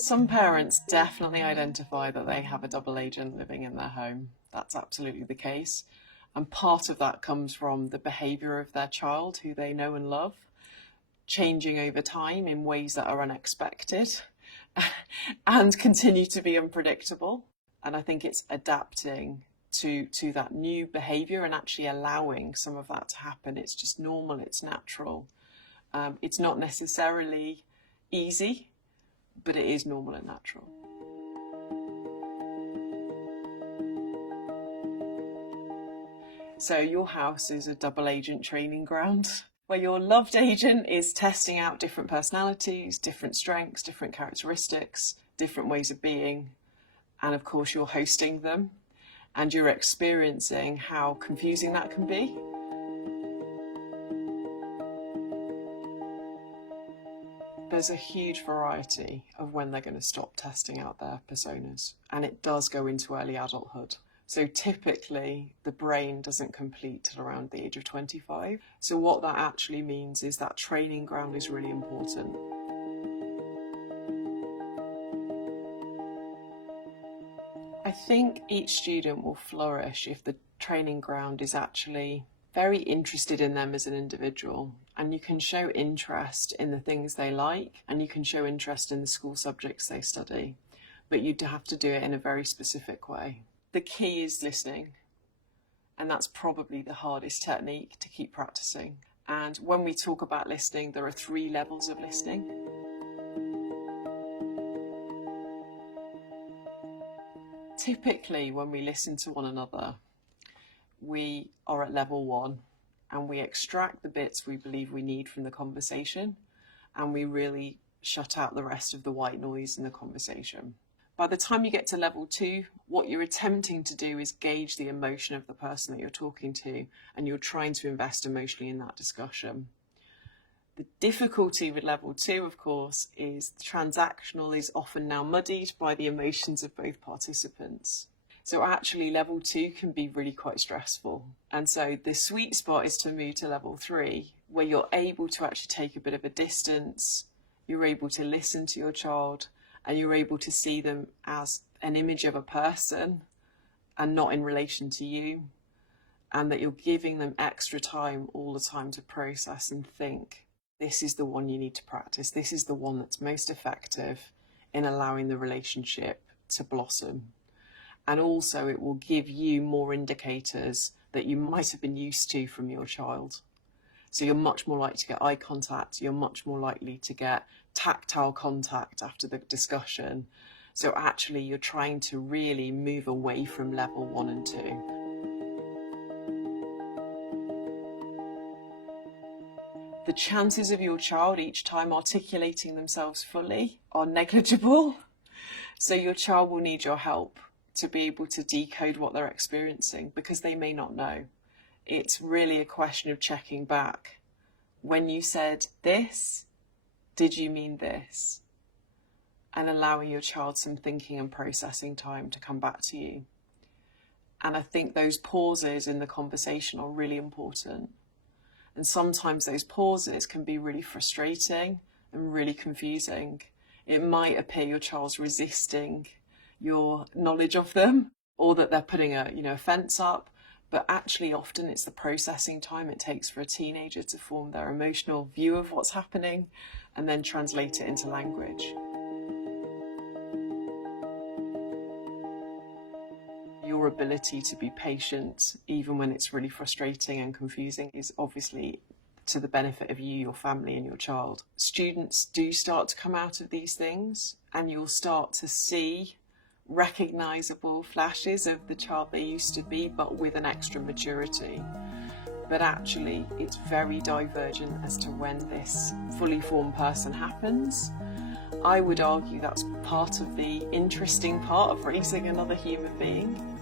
Some parents definitely identify that they have a double agent living in their home. That's absolutely the case. And part of that comes from the behaviour of their child, who they know and love, changing over time in ways that are unexpected and continue to be unpredictable. And I think it's adapting to that new behaviour and actually allowing some of that to happen. It's just normal, it's natural. It's not necessarily easy, but it is normal and natural. So your house is a double agent training ground where your loved agent is testing out different personalities, different strengths, different characteristics, different ways of being. And of course, you're hosting them and you're experiencing how confusing that can be. There's a huge variety of when they're going to stop testing out their personas, and it does go into early adulthood. So typically the brain doesn't complete till around the age of 25. So what that actually means is that training ground is really important. I think each student will flourish if the training ground is actually very interested in them as an individual, and you can show interest in the things they like and you can show interest in the school subjects they study, but you have to do it in a very specific way. The key is listening, and that's probably the hardest technique to keep practicing. And when we talk about listening, there are 3 levels of listening. Typically, when we listen to one another, we are at level 1 and we extract the bits we believe we need from the conversation, and we really shut out the rest of the white noise in the conversation. By the time you get to level 2, what you're attempting to do is gauge the emotion of the person that you're talking to, and you're trying to invest emotionally in that discussion. The difficulty with level 2, of course, is the transactional is often now muddied by the emotions of both participants. So actually level 2 can be really quite stressful. And so the sweet spot is to move to level 3, where you're able to actually take a bit of a distance, you're able to listen to your child, and you're able to see them as an image of a person and not in relation to you, and that you're giving them extra time all the time to process and think. This is the one you need to practice. This is the one that's most effective in allowing the relationship to blossom. And also it will give you more indicators that you might have been used to from your child. So you're much more likely to get eye contact, you're much more likely to get tactile contact after the discussion. So actually you're trying to really move away from level 1 and 2. The chances of your child each time articulating themselves fully are negligible. So your child will need your help to be able to decode what they're experiencing, because they may not know. It's really a question of checking back. When you said this, did you mean this? And allowing your child some thinking and processing time to come back to you. And I think those pauses in the conversation are really important. And sometimes those pauses can be really frustrating and really confusing. It might appear your child's resisting your knowledge of them, or that they're putting a fence up, but actually often it's the processing time it takes for a teenager to form their emotional view of what's happening and then translate it into language. Your ability to be patient, even when it's really frustrating and confusing, is obviously to the benefit of you, your family and your child. Students do start to come out of these things, and you'll start to see recognisable flashes of the child they used to be, but with an extra maturity. But actually it's very divergent as to when this fully formed person happens. I would argue that's part of the interesting part of raising another human being.